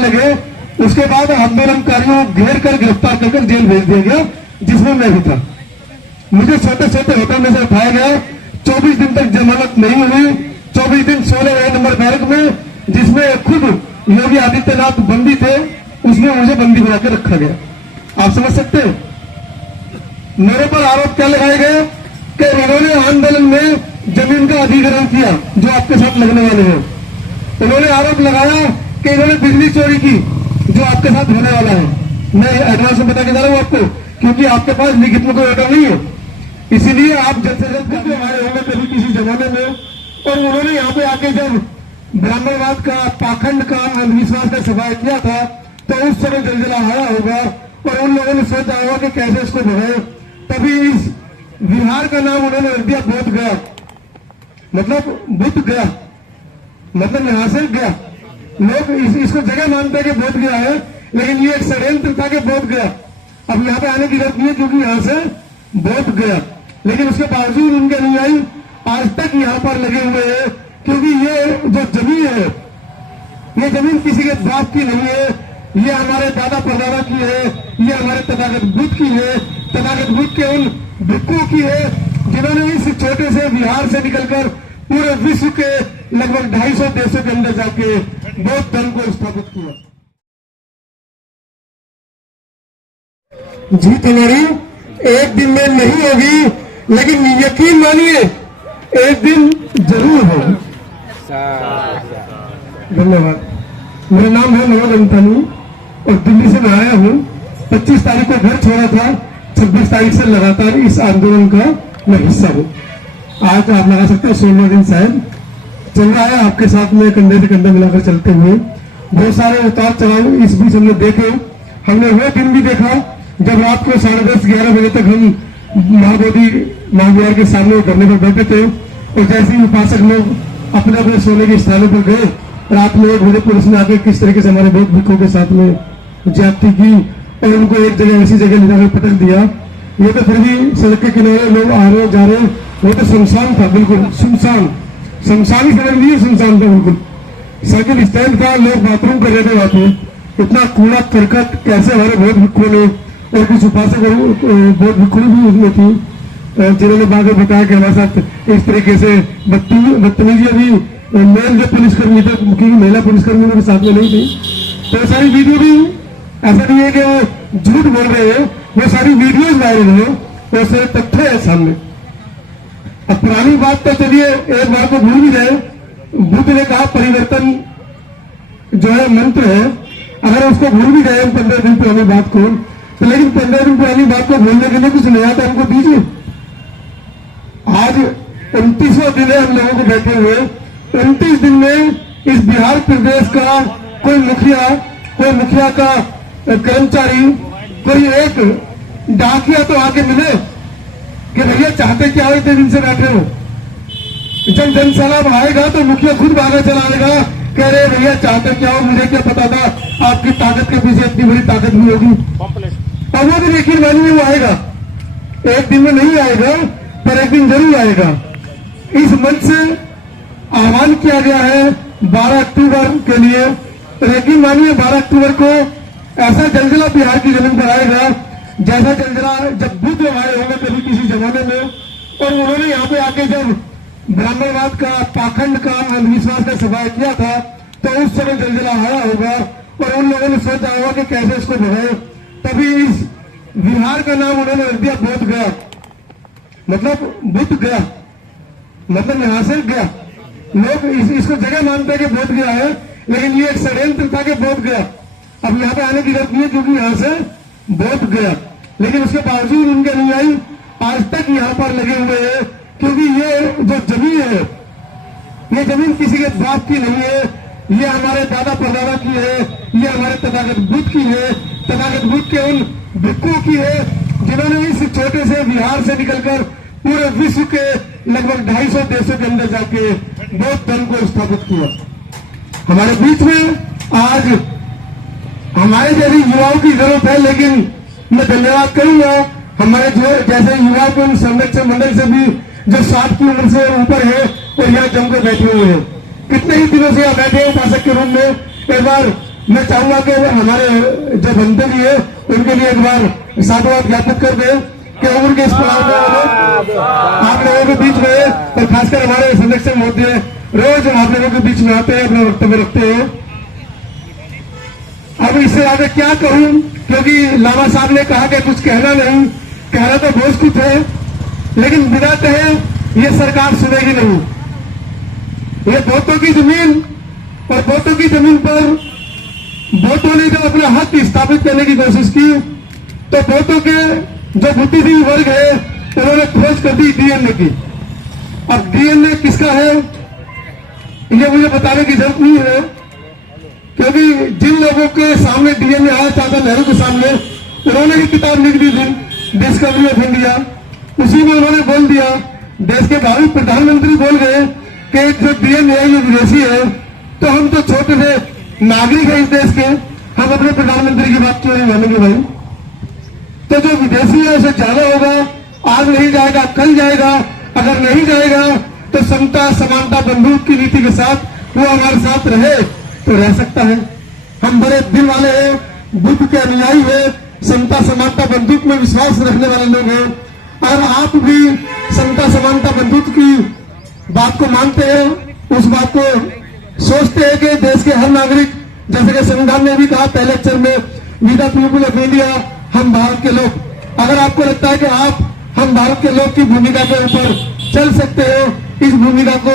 लगे। उसके बाद आंदोलनकारियों को घेर कर गिरफ्तार कर जेल भेज दिया गया, जिसमें मैं भी था। मुझे छोटे छोटे होटल में से उठाया गया। 24 दिन तक जमानत नहीं हुई। 24 दिन 16 नंबर बैरक में, जिसमें खुद योगी आदित्यनाथ बंदी थे, उसमें मुझे बंदी बना के रखा गया। आप समझ सकते हैं मेरे पर आरोप क्या लगाए गए कि इन्होंने आंदोलन में जमीन का अधिग्रहण किया, जो आपके साथ लगने वाले हैं। उन्होंने आरोप लगाया कि इन्होंने बिजली चोरी की, जो आपके साथ होने वाला है। मैं एडवांस में बता के जा रहा हूं आपको, क्योंकि आपके पास लिखित में कोई ऑर्डर नहीं है, इसीलिए आप जल्द से जल्द हमारे होंगे कभी किसी जमाने में। और उन्होंने यहाँ पे आके जब ब्राह्मणवाद का, पाखंड का, अंधविश्वास का सफाया किया था, तो उस समय जलजला आया होगा और उन लोगों ने सोचा होगा कि कैसे इसको भगाए। तभी इस बिहार का नाम उन्होंने रख दिया बोध गया, मतलब बुद्ध गया, मतलब यहां से गया। लोग इसको जगह मानते हैं कि बोध गया है, लेकिन ये एक षड्यंत्र था कि बोध गया। अब यहाँ पे आने की जरूरत नहीं है, क्योंकि यहां से बोध गया। लेकिन उसके बावजूद उनके अनुयायी आज तक यहाँ पर लगे हुए हैं, क्योंकि ये जो जमीन है, ये जमीन किसी के बाप की नहीं है, ये हमारे दादा परदादा की है, ये हमारे तथागत बुद्ध की है, तथागत बुद्ध के उन भिक्षुओं की है, जिन्होंने इस छोटे से बिहार से निकलकर पूरे विश्व के लगभग 250 देशों के अंदर जाके बौद्ध धर्म को स्थापित किया। जीत हमारी एक दिन में नहीं होगी, लेकिन यकीन मानिए एक दिन जरूर होगी। धन्यवाद। मेरा नाम है मनोज अंतानी और दिल्ली से मैं आया हूँ। 25 तारीख को घर छोड़ा था, 26 तारीख से लगातार इस आंदोलन का मैं हिस्सा हूँ। आज आप लगा सकते हैं 16 दिन शायद चल रहा है, आपके साथ में कंधे से कंधा मिलाकर चलते हुए। बहुत सारे उतार चढ़ाव इस बीच हमने देखे। हमने वो दिन भी देखा जब रात को 10:30-11 बजे तक हम महाबोधि महाविहार के सामने धरने पर बैठे थे, और जैसे ही उपासक लोग अपने अपने सोने के स्थानों पर गए, रात में 1 बजे पुलिस ने आकर किस तरीके से हमारे बौद्ध भिक्षुओं के साथ में ज्यादती की और उनको एक जगह ऐसी जगह ले जाकर पटक दिया। ये तो फिर भी सड़क के किनारे लोग आ रहे जा रहे, वो तो सुनसान था, बिल्कुल सुनसान, शमशान ही समझ लीजिए, सुनसान था बिल्कुल। साइकिल स्टैंड था, लोग बाथरूम कर रहे थे वहां पे। इतना कूड़ा करकट कैसे हमारे बौद्ध भिक्षुओं ने और कुछ उपासक बौद्ध भिक्षुणी भी उसमें थी, जिन्होंने बाद में बताया कि हमारे साथ इस तरीके से बदतमीजी भी मेल जो पुलिसकर्मी थे, क्योंकि महिला पुलिसकर्मी उनके साथ में नहीं थी। तो सारी वीडियो भी ऐसा नहीं है कि वो झूठ बोल रहे हैं, वो सारी वीडियोज वायरल है, वो सारे तथ्य है सामने। अब पुरानी बात तो चलिए एक बार को भूल भी जाए। बुद्ध ने कहा परिवर्तन जो है मंत्र है, अगर उसको भूल भी जाए 15 दिन पुरानी बात को, तो लेकिन 15 दिन पुरानी बात को भूलने के लिए कुछ नया तो हमको दीजिए। आज 29वां दिन है हम लोगों को बैठे हुए। 29 दिन में इस बिहार प्रदेश का कोई मुखिया का कर्मचारी, कोई एक डाकिया तो आके मिले कि भैया चाहते क्या हो, इतने दिन से बैठे हो। जब जन सैलाब आएगा तो मुखिया खुद भागा चला आएगा, कह रहे भैया चाहते क्या हो, मुझे क्या पता था आपकी ताकत के पीछे इतनी बड़ी ताकत भी होगी। और वो भी यकीन मानिए वो आएगा, एक दिन में नहीं आएगा पर एक दिन जरूर आएगा। इस मंच से आह्वान किया गया है 12 अक्टूबर के लिए, तो यकीन मानिए 12 अक्टूबर को ऐसा जलजला बिहार की जमीन पर आएगा जैसा जलजला जब बुद्ध आए होंगे कभी किसी जमाने में। और उन्होंने यहाँ पे आके जब ब्राह्मणवाद का, पाखंड का, अंधविश्वास का सफाया किया था, तो उस समय जलजला आया होगा और उन लोगों ने सोचा होगा कि कैसे इसको भगाए। तभी इस बिहार का नाम उन्होंने रख दिया बोध गया, मतलब बुद्ध गया, मतलब यहां से गया। लोग इसको जगह मानते हैं कि बोध गया है, लेकिन ये एक षड्यंत्र था कि बोध गया। अब यहाँ पे आने की जरूरत नहीं है, क्योंकि यहां से बोध गया। लेकिन उसके बावजूद उनके अनुयायी आज तक यहाँ पर लगे हुए हैं, क्योंकि ये जो जमीन है, ये जमीन किसी के बाप की नहीं है, ये हमारे दादा परदादा की है, ये हमारे तथागत बुद्ध की है, तथागत बुद्ध के उन भिक्षुओं की है, जिन्होंने इस छोटे से बिहार से निकलकर पूरे विश्व के लगभग 250 देशों के अंदर जाके बौद्ध धर्म को स्थापित किया। हमारे बीच में आज हमारे जैसे युवाओं की जरूरत है, लेकिन मैं धन्यवाद करूंगा हमारे जो जैसे युवाओं को संरक्षण मंडल से भी जो 60 की उम्र से ऊपर है और यहाँ जमकर बैठे हुए हैं। कितने ही दिनों से यहाँ बैठे हैं उपासक के रूम में। एक बार मैं चाहूंगा कि हमारे जो बनते भी है उनके लिए एक बार साधुवाद ज्ञापित कर दे कि उम्र के इस पड़ाव में आप लोगों के बीच में और खासकर हमारे संरक्षण महोदय रोज आप लोगों के बीच में आते हैं, अपना वक्तव्य रखते हैं। अब इससे आगे क्या कहूं, क्योंकि लामा साहब ने कहा कि कुछ कहना नहीं, कहना तो बहुत कुछ है, लेकिन बिना कहे ये सरकार सुनेगी नहीं। ये बहुतों की जमीन और बहुतों की जमीन पर बहुतों ने जब अपना हक स्थापित करने की कोशिश की तो बहुतों के जो बुद्धिजीवी वर्ग है उन्होंने खोज कर दी डीएनए की। अब डीएनए किसका है ये मुझे बताने की जरूरत नहीं है, क्योंकि जिन लोगों के सामने डीएनए आया चाचा नेहरू के सामने, उन्होंने ही किताब लिख दी थी डिस्कवरी ऑफ इंडिया। उसी में उन्होंने बोल दिया, देश के भावी प्रधानमंत्री बोल गए कि जो डीएनए है ये विदेशी है, तो हम तो छोटे से नागरिक है इस देश के, हम अपने प्रधानमंत्री की बात क्यों नहीं मानेंगे भाई। तो जो विदेशी है उसे जाना होगा, आज नहीं जाएगा कल जाएगा, अगर नहीं जाएगा तो समता समानता बंदूक की नीति के साथ वो हमारे साथ रहे तो रह सकता है। हम बड़े दिल वाले हैं, बुद्ध के अनुयायी है, समता समानता बंदूक में विश्वास रखने वाले लोग हैं, और आप भी समता समानता बंदूक की बात को मानते हैं, उस बात को सोचते हैं कि देश के हर नागरिक, जैसे कि संविधान ने भी कहा पहले अक्षर में, we the people of India, हम भारत के लोग। अगर आपको लगता है कि आप हम भारत के लोग की भूमिका के ऊपर चल सकते हैं, इस भूमिका को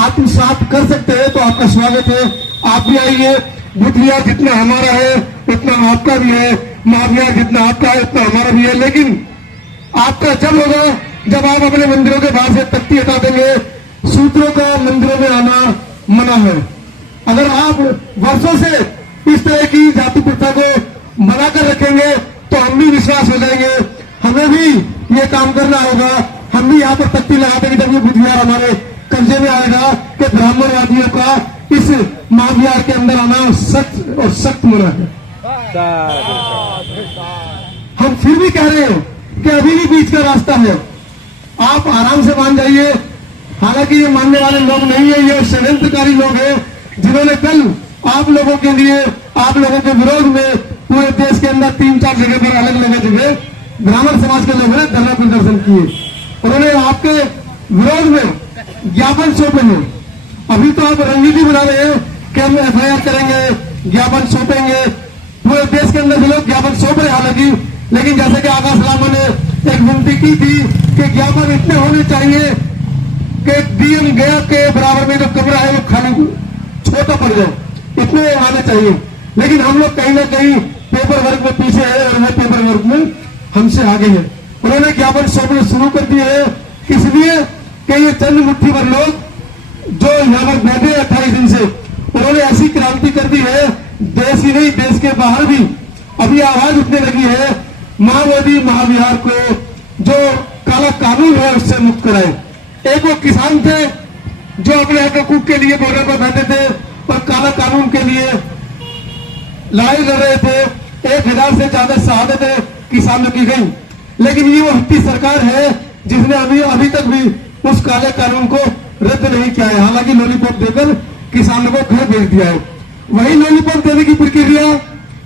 आत्मसात कर सकते हैं, तो आपका स्वागत है। आप भी आइए। बुद्ध विहार जितना हमारा है उतना आपका भी है, महाविहार जितना आपका है उतना हमारा भी है, लेकिन आपका जब होगा जब आप अपने मंदिरों के बाहर से तख्ती हटा देंगे। सूत्रों का मंदिरों में आना मना है। अगर आप वर्षों से इस तरह की जाति प्रथा को बनाकर रखेंगे तो हम भी विश्वास हो जाएंगे, हमें भी ये काम करना होगा। हम भी यहाँ पर तख्ती लगा देंगे जब ये बुद्ध विहार हमारे कब्जे में आएगा कि ब्राह्मणवादियों का इस महाविहार के अंदर आना सख्त और सख्त मना है। हम फिर भी कह रहे हैं कि अभी भी बीच का रास्ता है, आप आराम से मान जाइए। हालांकि ये मानने वाले लोग नहीं है, ये षड्यंत्रकारी लोग हैं जिन्होंने कल आप लोगों के लिए, आप लोगों के विरोध में पूरे देश के अंदर 3-4 जगह पर अलग अलग जगह ब्राह्मण समाज के लोगों ने धरना प्रदर्शन किए। उन्होंने आपके विरोध में ज्ञापन सौंपे हैं। अभी तो आप रणनीति बना रहे हैं कि हम एफआईआर करेंगे, ज्ञापन सौंपेंगे। पूरे देश के अंदर भी लोग ज्ञापन सौंप रहे हालांकि, लेकिन जैसे कि आकाश लामा ने एक विनती की थी कि ज्ञापन इतने होने चाहिए कि डीएम गया के बराबर में जो कमरा है वो खाली छोटा पड़ जाए, इतने आने चाहिए। लेकिन हम लोग कहीं ना कहीं पेपर वर्क में पीछे है और वो पेपर वर्क में हमसे आगे है। उन्होंने ज्ञापन सौंपने शुरू कर दिए है, इसलिए कि ये चंद मुट्ठी भर लोग जो यहाँ पर बैठे 28 दिन से, उन्होंने ऐसी क्रांति कर दी है, देश ही नहीं देश के बाहर भी अभी आवाज उठने लगी है, माओवादी महाविहार को जो काला कानून है उससे मुक्त कराए। एक वो किसान थे जो अपने हकूक के लिए बॉर्डर पर बैठे थे और काला कानून के लिए लड़ाई लड़ रहे थे। 1000 से ज्यादा शहादतें किसानों की गई, लेकिन ये वो हट्टी सरकार है जिसने अभी तक भी उस काले कानून को रद्द नहीं किया है। हालांकि लॉलीपॉप देकर किसानों को घर भेज दिया है। वही लॉलीपॉप देने की प्रक्रिया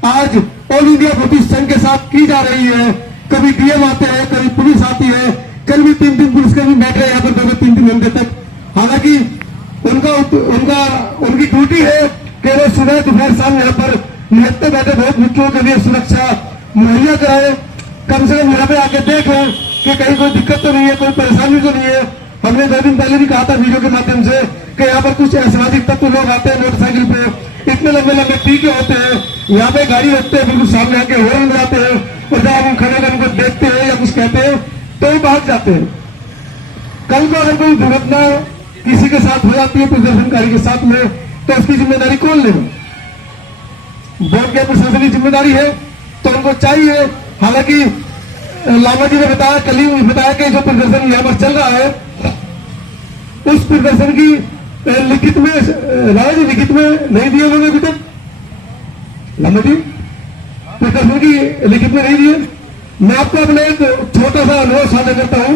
आज ऑल इंडिया ब्रिटिश संघ के साथ की जा रही है। कभी डीएम आते हैं, कभी पुलिस आती है, कल भी 3 पुलिस कर्मी बैठ रहे हैं यहाँ पर 2-3 घंटे तक। हालांकि उनकी ड्यूटी है कि वो सुबह दोपहर शाम यहाँ पर निहत्ते बैठे बहुत मित्रों के लिए सुरक्षा मुहैया कराए। कम से कम यहाँ पे आके देखें कि कहीं कोई दिक्कत तो नहीं है, कोई परेशानी तो नहीं है। हमने 2 दिन पहले भी कहा था वीडियो के माध्यम से कि यहाँ पर कुछ असामाजिक तत्व लोग आते हैं मोटरसाइकिल पे, इतने लंबे लंबे टीके होते हैं, यहाँ पे गाड़ी रखते हैं, बिल्कुल सामने आके हॉर्न बजाते हैं, और जब हम खड़े होकर उनको देखते हैं या कुछ कहते हैं तो वो भाग जाते हैं। कल को अगर कोई दुर्घटना किसी के साथ हो जाती है प्रदर्शनकारी के साथ में, तो उसकी जिम्मेदारी कौन लेगा? बोर्ड के प्रशासन की जिम्मेदारी है, तो उनको चाहिए। हालांकि लामा जी ने बताया, कल ही बताया कि जो प्रदर्शन यहाँ पर चल रहा है उस प्रदर्शन की लिखित में राय लिखित में नहीं दिए उन्होंने अभी तक। लामा जी प्रदर्शन की लिखित में नहीं दिए। मैं आपको अपने एक छोटा सा अनुभव साझा करता हूं।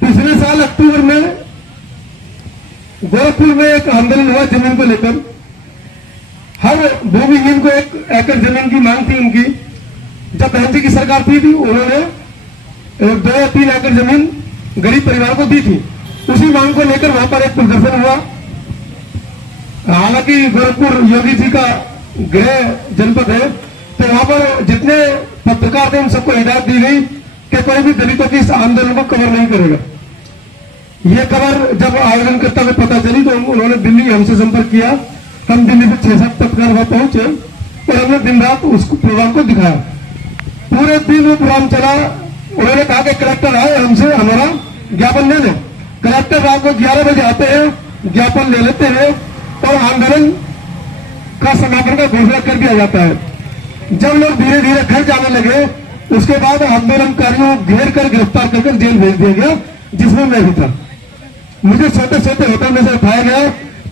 पिछले साल अक्टूबर में गोरखपुर में एक आंदोलन हुआ जमीन को लेकर। हर भूमिहीन को 1 एकड़ जमीन की मांग थी उनकी। जब बहन जी की सरकार थी उन्होंने 2 या 3 एकड़ जमीन गरीब परिवार को दी थी। उसी मांग को लेकर वहां पर एक प्रदर्शन हुआ। हालांकि गोरखपुर योगी जी का गृह जनपद है, तो वहां पर जितने पत्रकार थे उन सबको हिदायत दी गई कि कोई भी दलितों की इस आंदोलन को कवर नहीं करेगा। ये खबर जब आयोजनकर्ता को पता चली तो उन्होंने दिल्ली हमसे संपर्क किया। हम दिल्ली से 6-7 पत्रकार वहां पहुंचे और हमने दिन रात उस प्रोग्राम को दिखाया। पूरे दिन वो प्रोग्राम चला। उन्होंने कहा कि कलेक्टर आए हमसे हमारा ज्ञापन ले लें। कलेक्टर रात को 11 बजे आते हैं, ज्ञापन ले लेते हैं और आंदोलन का समापन का घोषणा कर दिया जाता है। जब लोग धीरे धीरे घर जाने लगे उसके बाद आंदोलनकारियों घेर कर गिरफ्तार कर जेल भेज दिया गया, जिसमें मैं भी था। मुझे छोटे छोटे होटल में से उठाया गया।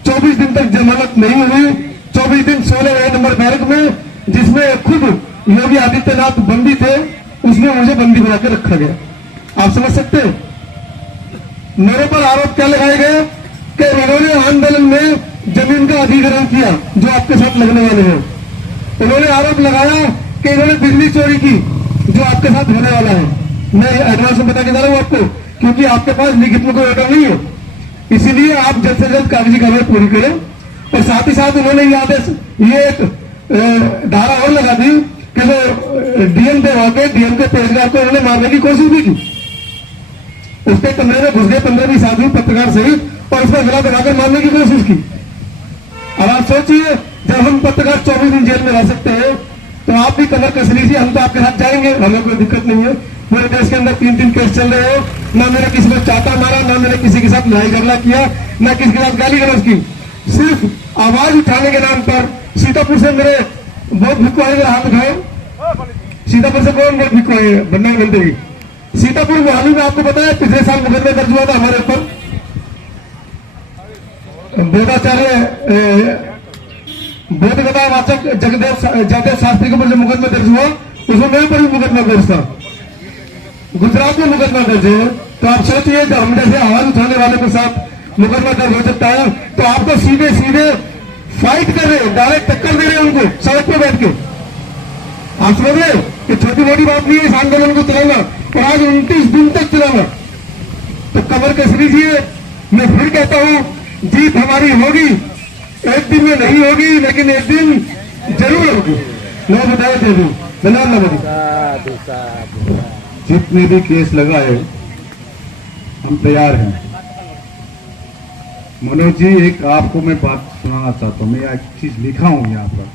24 दिन तक जमानत नहीं हुई। 24 दिन 16 नंबर बैरक में, जिसमें खुद योगी आदित्यनाथ बंदी थे, उसमें मुझे बंदी बना के रखा गया। आप समझ सकते हैं मेरे पर आरोप क्या लगाए गए कि इन्होंने आंदोलन में जमीन का अधिग्रहण किया जो आपके साथ लगने वाले हैं। उन्होंने आरोप लगाया कि इन्होंने बिजली चोरी की जो आपके साथ होने वाला है। मैं एडवांस में बता के जा रहा हूं आपको, क्योंकि आपके पास लिखित में कोई ऑर्डर नहीं है, इसीलिए आप जल्द से जल्द कागजी कार्रवाई पूरी करें। और साथ ही साथ उन्होंने ये एक धारा और लगा दी कि जो डीएम पे होकर डीएम के पेशगार को उन्होंने मारने की कोशिश भी की। उसके कमरे में घुस गए 15-20 आदमी पत्रकार सहित और उसमें गला दबाकर मारने की कोशिश की। अब आप सोचिए, जब हम पत्रकार 24 दिन जेल में रह सकते हैं तो आप भी कमर कस लीजिए, हम तो आपके साथ जाएंगे, हमें कोई दिक्कत नहीं है। पूरे देश के अंदर 3-3 केस चल रहे हैं। ना मैंने किसी को चाटा मारा, ना मैंने किसी के साथ लड़ाई झगड़ा किया, ना किसी के साथ गाली गलौज की। सिर्फ आवाज उठाने के नाम पर सीतापुर से मेरे बहुत भिखवाई मेरे हाथ उठाए। सीतापुर से कौन बहुत भिखवाई बनना बनते ही सीतापुर मोहाली में आपको पता है पिछले साल मुकदमा दर्ज हुआ था हमारे ऊपर। बोधगता वाचक जयदेव शास्त्री के ऊपर जो मुकदमा दर्ज हुआ उसमें मेरे पर भी मुकदमा दर्ज था। गुजरात में मुकदमा दर्ज है, तो आप सोचिए जब हम जैसे आवाज उठाने वाले के साथ मुकदमा दर्ज हो सकता है, तो आप तो सीधे सीधे फाइट कर रहे हैं, डायरेक्ट टक्कर दे रहे हैं उनको सड़क पे बैठ के। आप समझ रहे कि छोटी मोटी बात नहीं है इस आंदोलन को चलाना, और आज 29 दिन तक चलाना। तो कमर कस लीजिए। मैं फिर कहता हूं जीत हमारी होगी, एक दिन में नहीं होगी लेकिन एक दिन जरूर होगी। मैं बताया दे दूं जितने भी केस लगा है हम तैयार हैं। मनोज जी, एक आपको मैं बात सुनाना चाहता हूँ। मैं एक चीज लिखा हूं यहाँ पर।